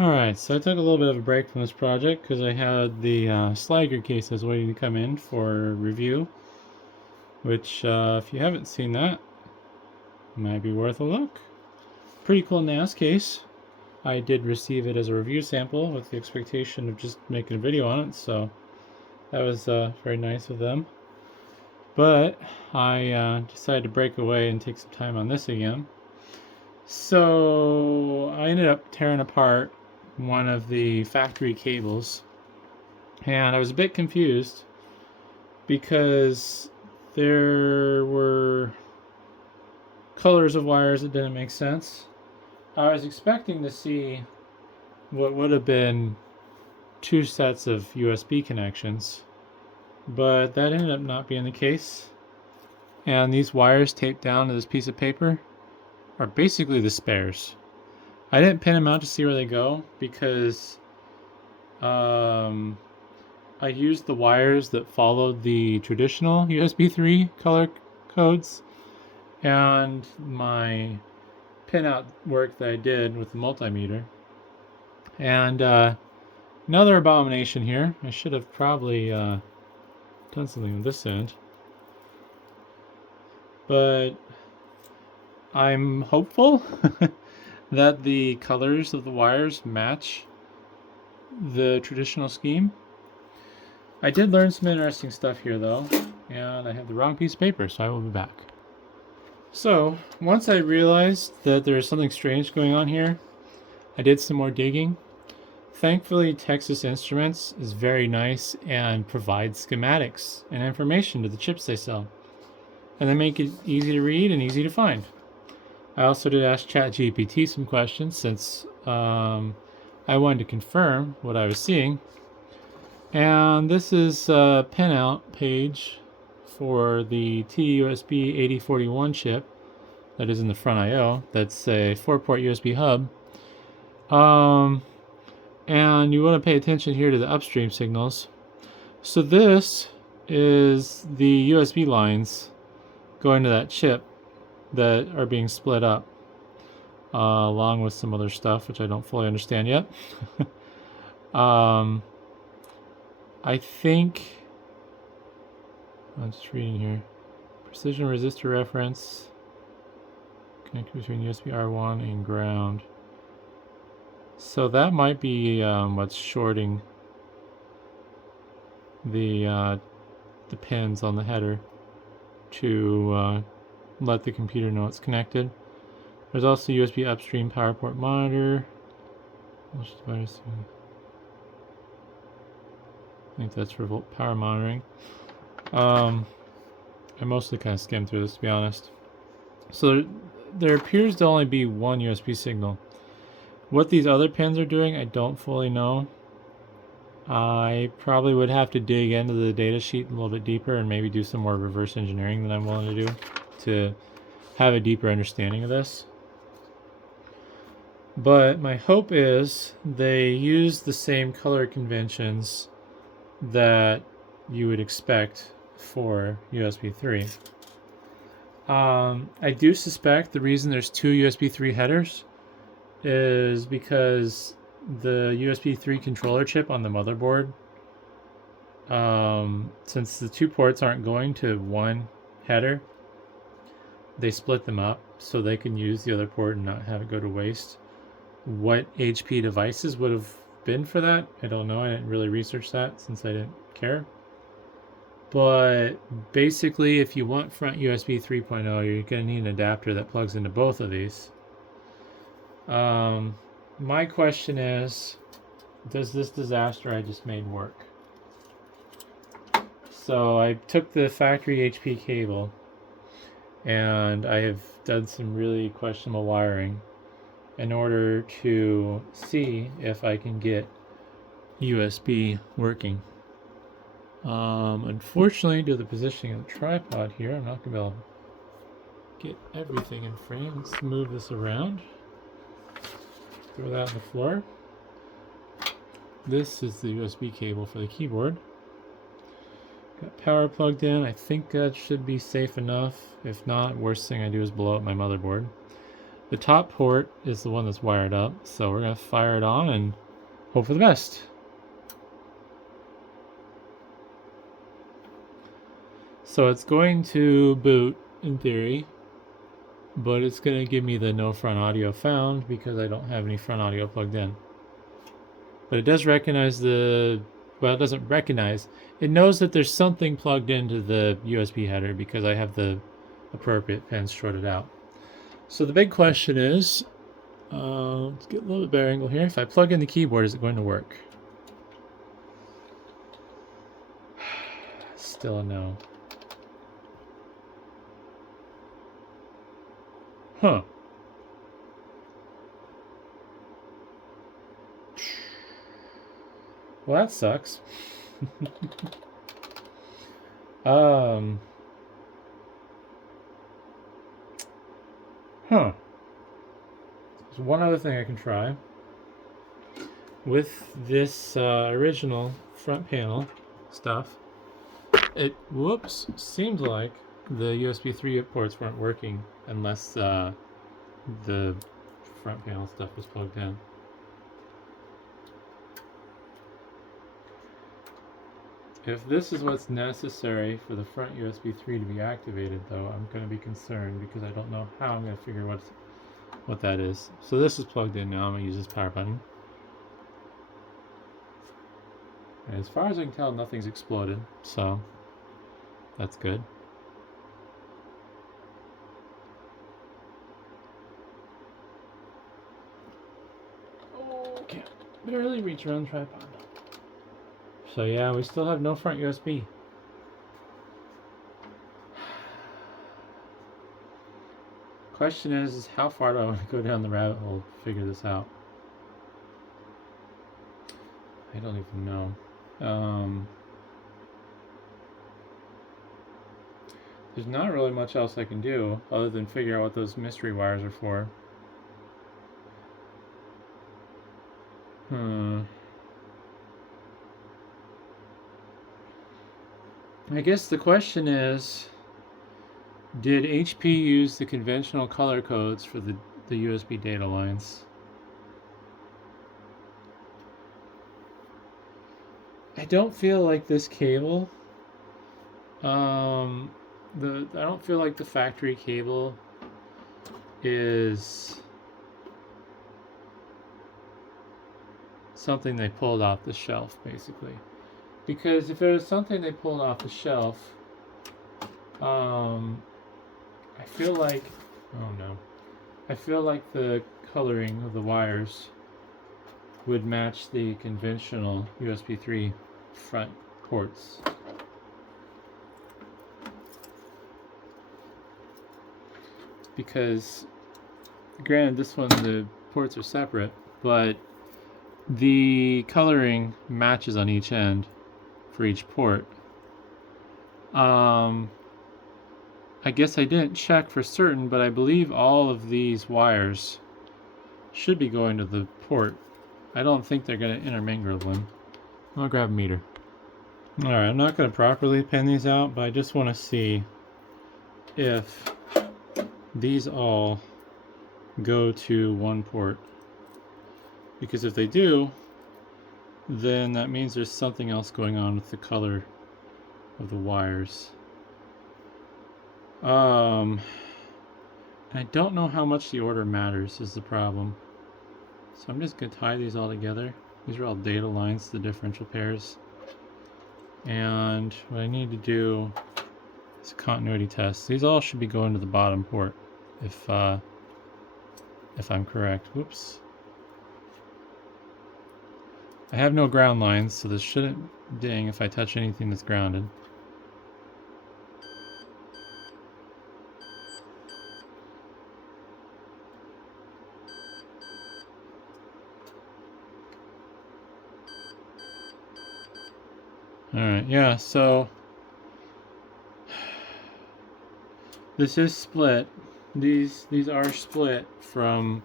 Alright, so I took a little bit of a break from this project because I had the Slager cases waiting to come in for review, which if you haven't seen that, might be worth a look. Pretty cool NAS case. I did receive it as a review sample with the expectation of just making a video on it, so that was very nice of them. But I decided to break away and take some time on this again. So I ended up tearing apart one of the factory cables, and I was a bit confused because there were colors of wires that didn't make sense. I was expecting to see what would have been two sets of USB connections, but that ended up not being the case. And these wires taped down to this piece of paper are basically the spares. I didn't pin them out to see where they go because I used the wires that followed the traditional USB 3 color codes, and my pinout work that I did with the multimeter. And another abomination here. I should have probably done something on this end. But I'm hopeful that the colors of the wires match the traditional scheme. I did learn some interesting stuff here though, and I have the wrong piece of paper, so I will be back. So, once I realized that there is something strange going on here, I did some more digging. Thankfully, Texas Instruments is very nice and provides schematics and information to the chips they sell. And they make it easy to read and easy to find. I also did ask ChatGPT some questions since I wanted to confirm what I was seeing. And this is a pinout page for the TUSB 8041 chip that is in the front I/O. That's a 4-port USB hub. And you want to pay attention here to the upstream signals. So this is the USB lines going to that chip that are being split up, along with some other stuff which I don't fully understand yet. I think I'm just reading here. Precision resistor reference connected between USB R1 and ground. So that might be what's shorting the pins on the header to let the computer know it's connected. There's also USB upstream power port monitor. I think that's for power monitoring. I mostly kind of skimmed through this, to be honest. So there appears to only be one USB signal. What these other pins are doing, I don't fully know. I probably would have to dig into the data sheet a little bit deeper and maybe do some more reverse engineering than I'm willing to do to have a deeper understanding of this. But my hope is they use the same color conventions that you would expect for USB 3. I do suspect the reason there's two USB 3 headers is because the USB 3 controller chip on the motherboard, since the two ports aren't going to one header, they split them up so they can use the other port and not have it go to waste. What HP devices would have been for that, I don't know. I didn't really research that since I didn't care. But basically, if you want front USB 3.0, you're going to need an adapter that plugs into both of these. My question is, does this disaster I just made work? So I took the factory HP cable and I have done some really questionable wiring in order to see if I can get USB working. Unfortunately, due to the positioning of the tripod here, I'm not going to be able to get everything in frame. Let's move this around. Throw that on the floor. This is the USB cable for the keyboard. Got power plugged in. I think that should be safe enough. If not, worst thing I do is blow up my motherboard. The top port is the one that's wired up, so we're going to fire it on and hope for the best. So it's going to boot in theory, but it's going to give me the no front audio found because I don't have any front audio plugged in. But it does recognize the, well, it doesn't recognize, it knows that there's something plugged into the USB header because I have the appropriate pins shorted out. So the big question is, let's get a little bit better angle here. If I plug in the keyboard, is it going to work? Still a no. Huh. Well, that sucks. Huh. There's one other thing I can try. With this original front panel stuff, it, whoops, seems like the USB 3 ports weren't working unless the front panel stuff was plugged in. If this is what's necessary for the front USB 3 to be activated, though, I'm going to be concerned because I don't know how I'm going to figure what that is. So this is plugged in now. I'm going to use this power button. And as far as I can tell, nothing's exploded, so that's good. Oh, can't barely reach around the tripod. So yeah, we still have no front USB. Question is how far do I want to go down the rabbit hole to figure this out? I don't even know. There's not really much else I can do other than figure out what those mystery wires are for. I guess the question is, did HP use the conventional color codes for the USB data lines? I don't feel like this cable, I don't feel like the factory cable is something they pulled off the shelf, basically. Because if it was something they pulled off the shelf, I feel like, oh no, I feel like the coloring of the wires would match the conventional USB 3 front ports. Because, granted, this one, the ports are separate, but the coloring matches on each end for each port. I guess I didn't check for certain, but I believe all of these wires should be going to the port. I don't think they're going to intermingle them. I'll grab a meter. Alright, I'm not going to properly pin these out, but I just want to see if these all go to one port. Because if they do, then that means there's something else going on with the color of the wires. I don't know how much the order matters is the problem. So I'm just going to tie these all together. These are all data lines, the differential pairs. And what I need to do is a continuity test. These all should be going to the bottom port if I'm correct. Whoops. I have no ground lines, so this shouldn't ding if I touch anything that's grounded. Alright, yeah, so this is split. These are split from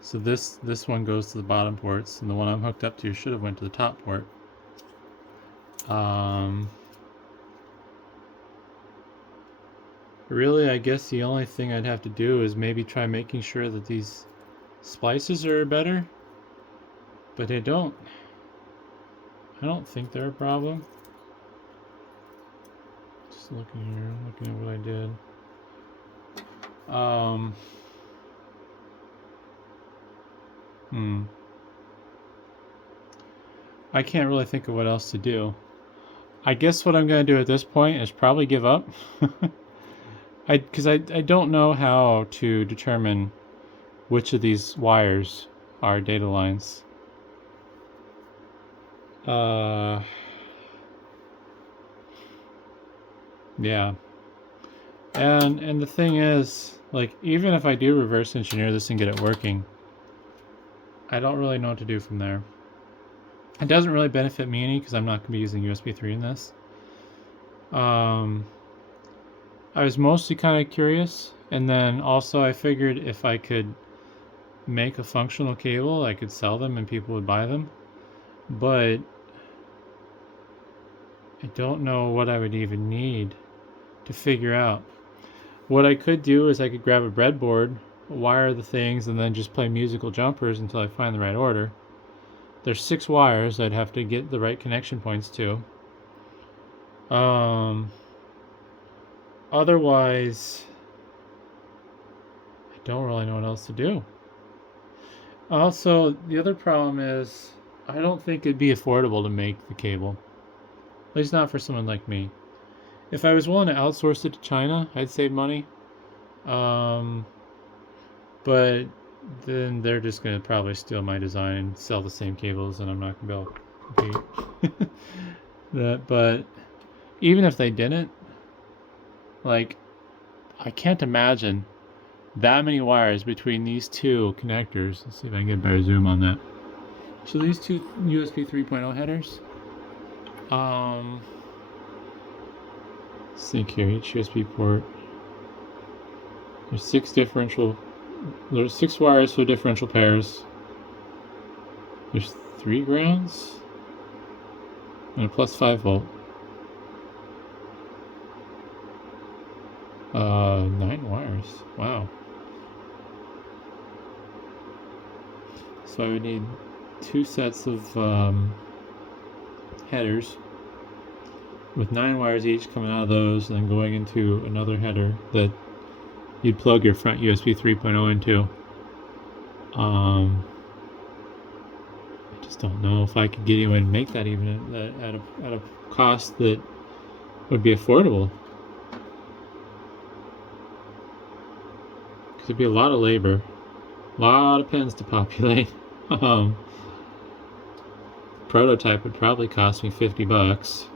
so this one goes to the bottom ports, and the one I'm hooked up to should have went to the top port. Really, I guess the only thing I'd have to do is maybe try making sure that these splices are better, but I don't think they're a problem. Just looking here, looking at what I did. I can't really think of what else to do. I guess what I'm going to do at this point is probably give up. Because I don't know how to determine which of these wires are data lines. Yeah. And the thing is, like, even if I do reverse engineer this and get it working, I don't really know what to do from there. It doesn't really benefit me any because I'm not going to be using USB 3 in this. I was mostly kind of curious, and then also I figured if I could make a functional cable, I could sell them and people would buy them. But I don't know what I would even need to figure out. What I could do is I could grab a breadboard, wire the things, and then just play musical jumpers until I find the right order. There's 6 wires I'd have to get the right connection points to. Otherwise, I don't really know what else to do. Also, the other problem is I don't think it'd be affordable to make the cable. At least not for someone like me. If I was willing to outsource it to China, I'd save money. But then they're just going to probably steal my design and sell the same cables, and I'm not going to be able to compete. But even if they didn't, like, I can't imagine that many wires between these two connectors. Let's see if I can get a better zoom on that. So these two USB 3.0 headers. Let's think here. Each USB port. There's 6 differential. There's 6 wires for differential pairs. There's 3 grounds and a plus 5 volt. 9 wires. Wow. So I would need 2 sets of headers with 9 wires each coming out of those, and then going into another header that you'd plug your front USB 3.0 into. I just don't know if I could get anyone to make that even at a cost that would be affordable. Because it'd be a lot of labor, a lot of pins to populate. Prototype would probably cost me $50,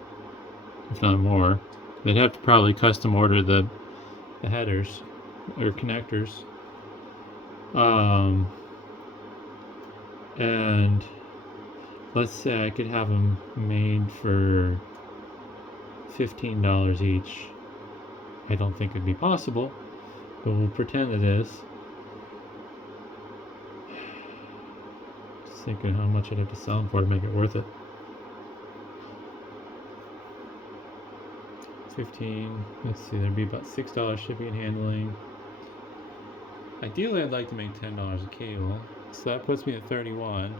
if not more. They'd have to probably custom order the headers or connectors. And let's say I could have them made for $15 each. I don't think it'd be possible, but we'll pretend it is. Just thinking how much I'd have to sell them for to make it worth it. 15. Let's see, there'd be about $6 shipping and handling. Ideally, I'd like to make $10 a cable, so that puts me at 31,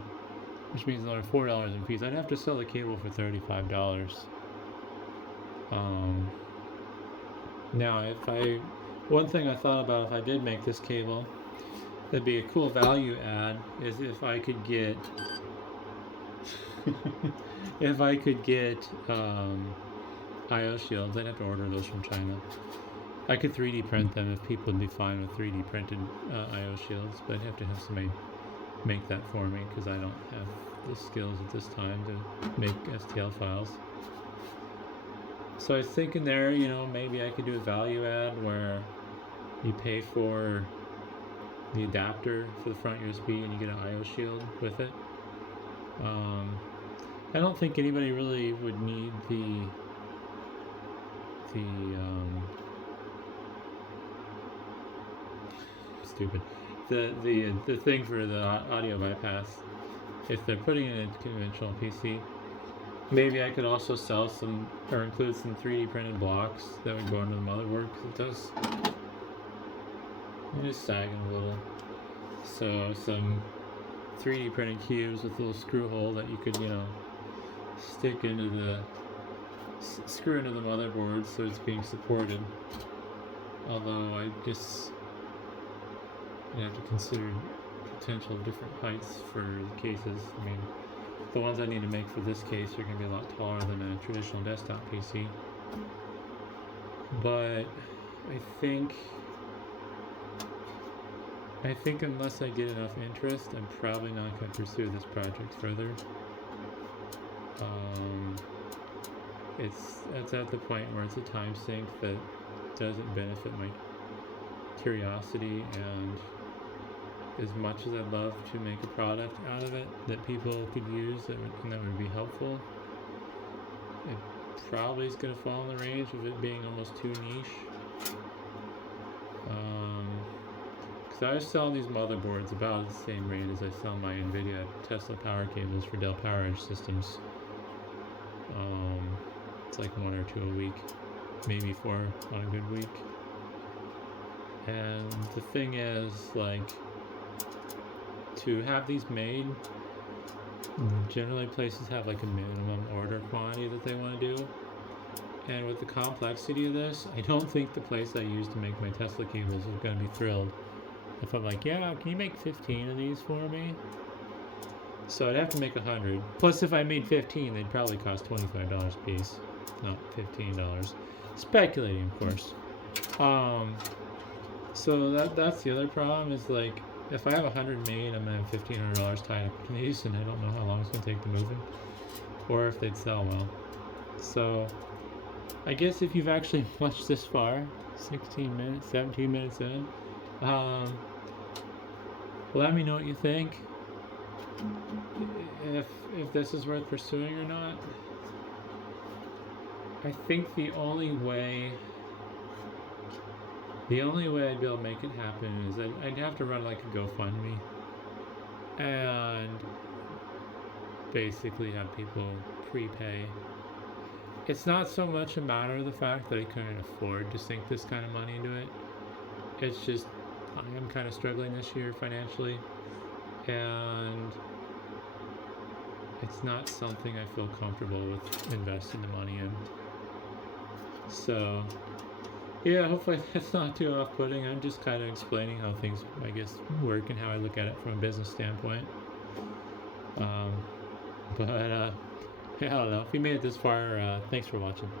which means another $4 in fees. I'd have to sell the cable for $35. Now, one thing I thought about if I did make this cable, that'd be a cool value add, is if I could get, IO shields. I'd have to order those from China. I could 3D print them if people would be fine with 3D printed IO shields, but I'd have to have somebody make that for me because I don't have the skills at this time to make STL files. So I was thinking there, maybe I could do a value add where you pay for the adapter for the front USB and you get an IO shield with it. I don't think anybody really would need the thing for the audio bypass if they're putting it in a conventional PC. Maybe I could also sell some, or include some 3D printed blocks that would go into the motherboard, because it is sagging a little. So some 3D printed cubes with a little screw hole that you could, you know, stick into the, screw into the motherboard so it's being supported. Although I guess you have to consider potential different heights for the cases. I mean, the ones I need to make for this case are going to be a lot taller than a traditional desktop PC. But I think unless I get enough interest, I'm probably not going to pursue this project further. It's at the point where it's a time sink that doesn't benefit my curiosity, and as much as I'd love to make a product out of it that people could use and that would be helpful, it probably is going to fall in the range of it being almost too niche. Because I was selling these motherboards about the same rate as I sell my NVIDIA Tesla power cables for Dell Power Edge systems. It's like 1 or 2 a week, maybe 4 on a good week. And the thing is, like, to have these made, generally places have like a minimum order quantity that they want to do. And with the complexity of this, I don't think the place I use to make my Tesla cables is going to be thrilled if I'm like, yeah, can you make 15 of these for me? So I'd have to make 100. Plus, if I made 15, they'd probably cost $25 a piece, not $15. Speculating, of course. So that's the other problem, is like, if I have 100 made, I'm gonna have $1,500 tied up in these, and I don't know how long it's gonna take to move them, or if they'd sell well. So I guess if you've actually watched this far, 16 minutes, 17 minutes in, let me know what you think. If this is worth pursuing or not. I think the only way I'd be able to make it happen is I'd have to run like a GoFundMe and basically have people prepay. It's not so much a matter of the fact that I couldn't afford to sink this kind of money into it. It's just I am kind of struggling this year financially, and it's not something I feel comfortable with investing the money in. So yeah, hopefully that's not too off-putting. I'm just kind of explaining how things, I guess, work and how I look at it from a business standpoint. But yeah, I don't know. If you made it this far, thanks for watching.